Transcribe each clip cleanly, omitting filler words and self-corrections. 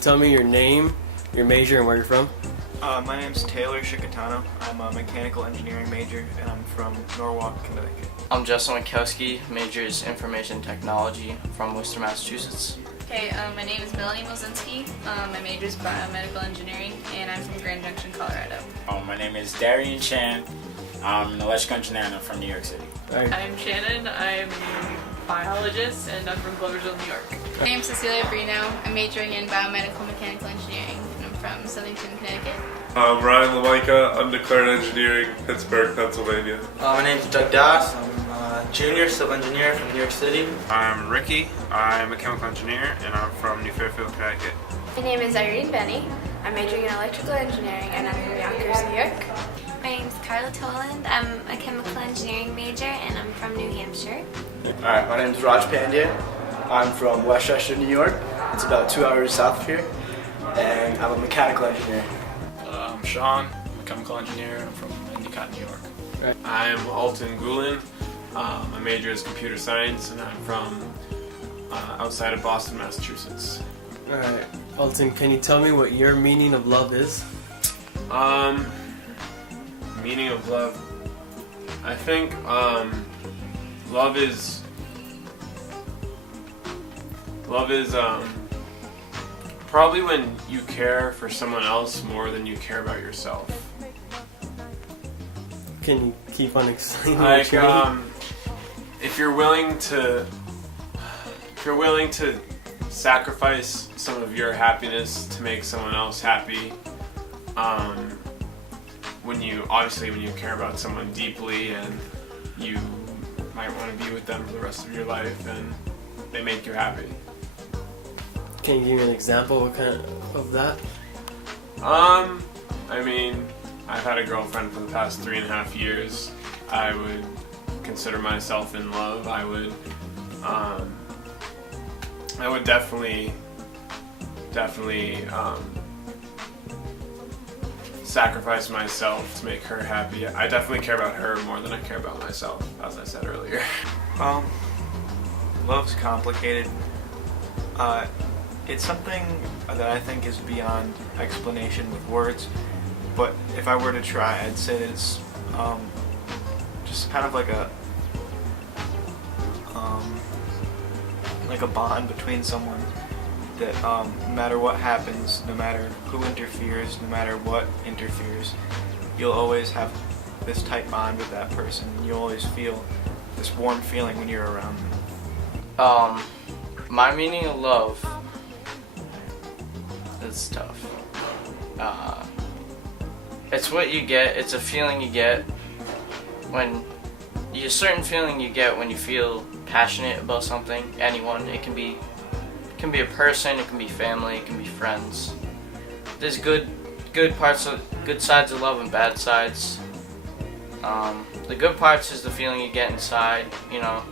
Tell me your name, your major, and where you're from. My name's Taylor Shikatano. I'm a mechanical engineering major, and I'm from Norwalk, Connecticut. I'm Justin Winkowski, major is information technology from Worcester, Massachusetts. Okay, my name is Melanie Mozinski. My major is biomedical engineering, and I'm from Grand Junction, Colorado. My name is Darian Chan. I'm an electrical engineer and I'm from New York City. Right. I'm Shannon. I'm a biologist and I'm from Gloversville, New York. My name is Cecilia Brino. I'm majoring in biomedical mechanical engineering, and I'm from Southington, Connecticut. I'm Ryan LaMica, undeclared engineering, Pittsburgh, Pennsylvania. My name is Doug Das. I'm a junior civil engineer from New York City. I'm Ricky. I'm a chemical engineer and I'm from New Fairfield, Connecticut. My name is Irene Benny. I'm majoring in electrical engineering and I'm from Yonkers, New York. My name is Carla Toland. I'm a chemical engineering major and I'm from New Hampshire. Alright, my name is Raj Pandya. I'm from Westchester, New York. It's about 2 hours south of here. And I'm a mechanical engineer. I'm Sean. I'm a chemical engineer. I'm from Endicott, New York. Right. I'm Alton Gulen. My major is computer science and I'm from outside of Boston, Massachusetts. Alright, Alton, can you tell me what your meaning of love is? Meaning of love. I think love is probably when you care for someone else more than you care about yourself. Can you keep on explaining? Like if you're willing to sacrifice some of your happiness to make someone else happy, when you care about someone deeply and you might want to be with them for the rest of your life and they make you happy. Can you give me an example of that? I mean, I've had a girlfriend for the past 3.5 years. I would consider myself in love. I would definitely sacrifice myself to make her happy. I definitely care about her more than I care about myself, as I said earlier. Love's complicated. It's something that I think is beyond explanation with words, but if I were to try, I'd say that it's just kind of like a bond between someone that no matter what happens, no matter who interferes, no matter what interferes, you'll always have this tight bond with that person. You'll always feel this warm feeling when you're around them. My meaning of love is tough. It's what you get. It's a feeling you get when a certain feeling you get when you feel passionate about something. Anyone. It can be a person. It can be family. It can be friends. There's good sides of love and bad sides. The good parts is the feeling you get inside. You know.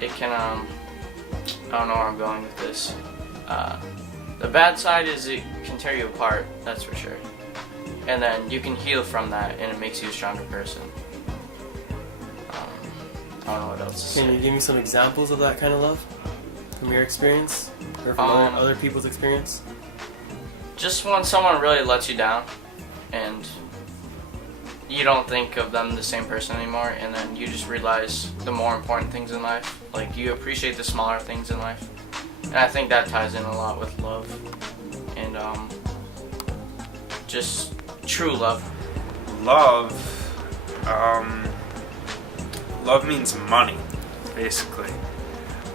It can I don't know where I'm going with this. The bad side is it can tear you apart, that's for sure. And then you can heal from that and it makes you a stronger person. I don't know what else to say. Can you give me some examples of that kind of love? From your experience? Or from other people's experience? Just when someone really lets you down and you don't think of them the same person anymore, and then you just realize the more important things in life. Like, you appreciate the smaller things in life. And I think that ties in a lot with love. And just true love. Love means money, basically.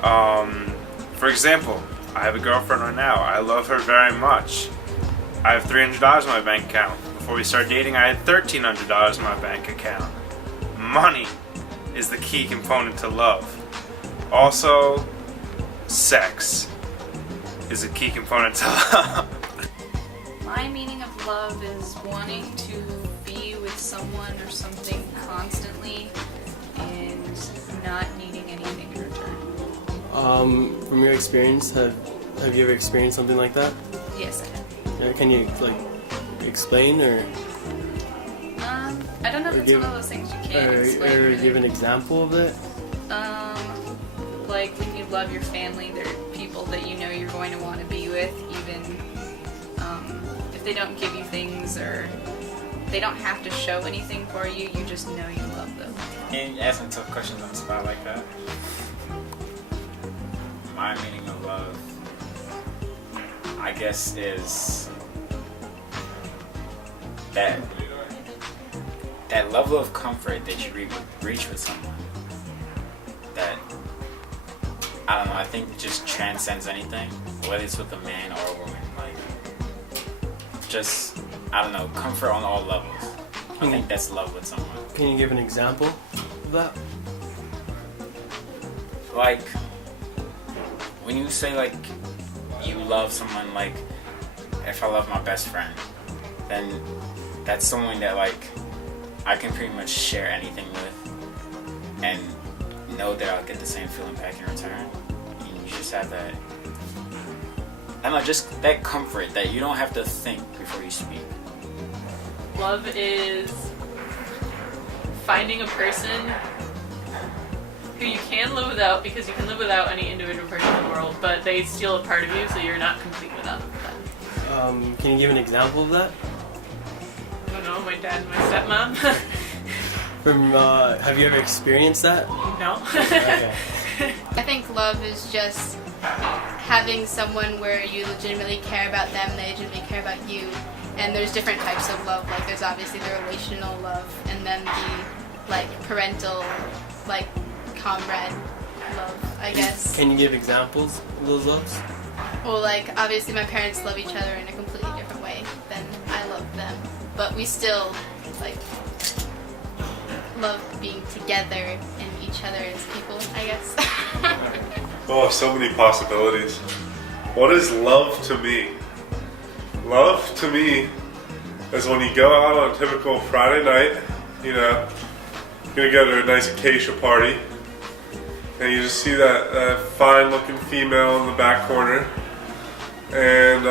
For example, I have a girlfriend right now. I love her very much. I have $300 in my bank account. Before we started dating, I had $1,300 in my bank account. Money is the key component to love. Also, sex is a key component to love. My meaning of love is wanting to be with someone or something constantly and not needing anything in return. From your experience, have you ever experienced something like that? Yes, I have. Yeah, can you explain or? I don't know if it's one of those things you can't explain. Or really. give an example of it? Like when you love your family, there are people that you know you're going to want to be with, even if they don't give you things or they don't have to show anything for you, you just know you love them. And you ask me tough questions on the spot like that. My meaning of love, I guess, is that level of comfort that you reach with someone. That, I don't know, I think just transcends anything, whether it's with a man or a woman. Like, just, I don't know, comfort on all levels. I think that's love with someone. Can you give an example of that? Like, when you say, like, you love someone, like, if I love my best friend, then that's someone that, like, I can pretty much share anything with and know that I'll get the same feeling back in return. And you just have that, I don't know, just that comfort that you don't have to think before you speak. Love is finding a person who you can live without, because you can live without any individual person in the world, but they steal a part of you, so you're not complete without them. Can you give an example of that? I don't know, my dad and my stepmom. Have you ever experienced that? No. Okay. I think love is just having someone where you legitimately care about them, they legitimately care about you. And there's different types of love. Like, there's obviously the relational love, and then the, like, parental, like, comrade love, I guess. Can you give examples of those loves? Well, like, obviously my parents love each other in a completely different way than I love them. But we still, like, love being together and each other as people, I guess. Oh, so many possibilities. What is love to me? Love to me is when you go out on a typical Friday night, you know, you're gonna go to a nice acacia party, and you just see that fine looking female in the back corner, and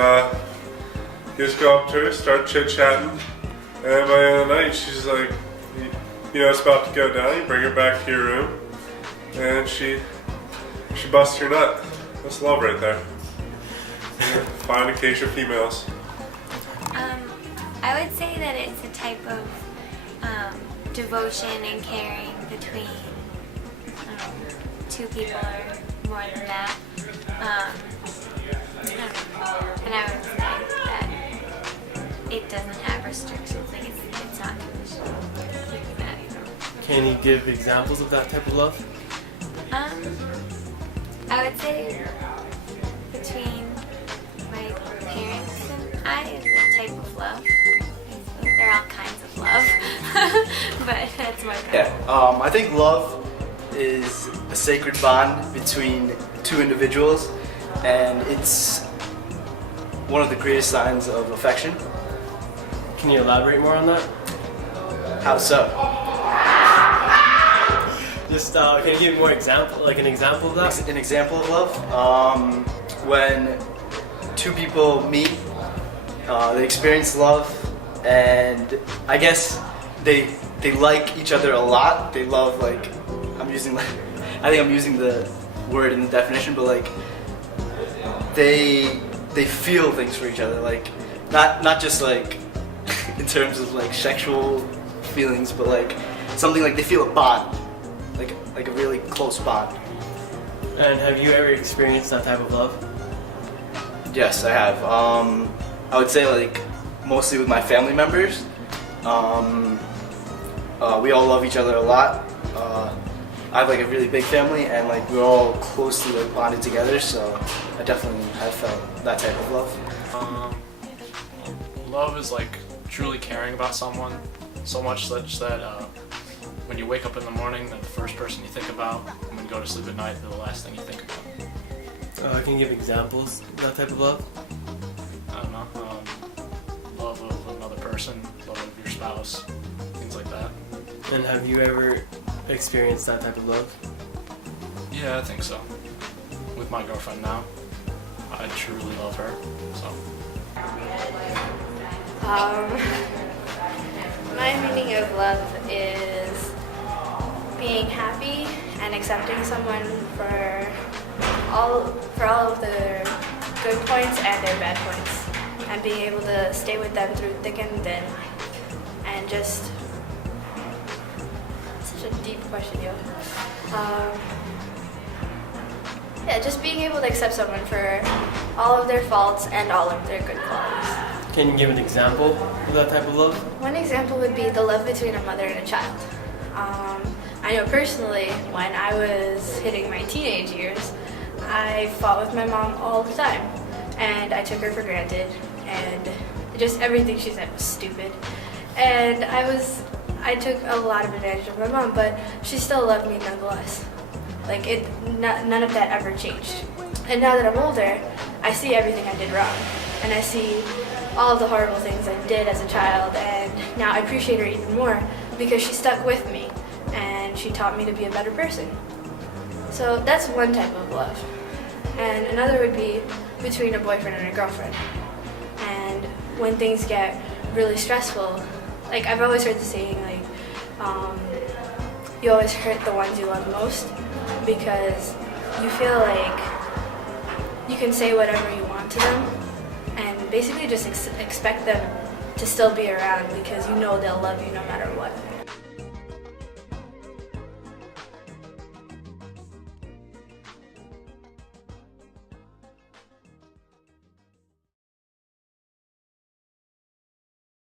you just go up to her, start chit chatting, and by the end of the night she's like, you know, it's about to go down, you bring her back to your room, and she busts your nut. That's love right there. Fine acacia females. I would say that it's a type of devotion and caring between two people or more than that. And I would say that it doesn't have restrictions, like it's not conditional. Can you give examples of that type of love? I would say between my parents and I is a type of love. There are all kinds of love, but that's my kind. Yeah, I think love is a sacred bond between two individuals, and it's one of the greatest signs of affection. Can you elaborate more on that? How so? Just can you give more example, like an example of that? An example of love? When two people meet, they experience love, and I guess they like each other a lot. They love, like, I think I'm using the word in the definition, but like they feel things for each other, like not just like in terms of like sexual feelings, but like something like they feel a bond, like a really close bond. And have you ever experienced that type of love? Yes, I have. I would say like mostly with my family members. We all love each other a lot. I have like a really big family, and like we're all closely like bonded together. So I definitely have felt that type of love. Love is like truly caring about someone, so much such that when you wake up in the morning, they're the first person you think about, and when you go to sleep at night, they're the last thing you think about. Can you give examples of that type of love? I don't know, love of another person, love of your spouse, things like that. And have you ever experienced that type of love? Yeah, I think so. With my girlfriend now, I truly love her, so. My meaning of love is being happy and accepting someone for for all of their good points and their bad points, and being able to stay with them through thick and thin, and just such a deep question, yo. Yeah, just being able to accept someone for all of their faults and all of their good qualities. Can you give an example of that type of love? One example would be the love between a mother and a child. I know personally, when I was hitting my teenage years, I fought with my mom all the time, and I took her for granted, and just everything she said was stupid. And I took a lot of advantage of my mom, but she still loved me nonetheless. Like, none of that ever changed. And now that I'm older, I see everything I did wrong, and I see all of the horrible things I did as a child, and now I appreciate her even more because she stuck with me, and she taught me to be a better person. So that's one type of love. And another would be between a boyfriend and a girlfriend. And when things get really stressful, like I've always heard the saying, like, you always hurt the ones you love most, because you feel like you can say whatever you want to them and basically just expect them to still be around because you know they'll love you no matter what.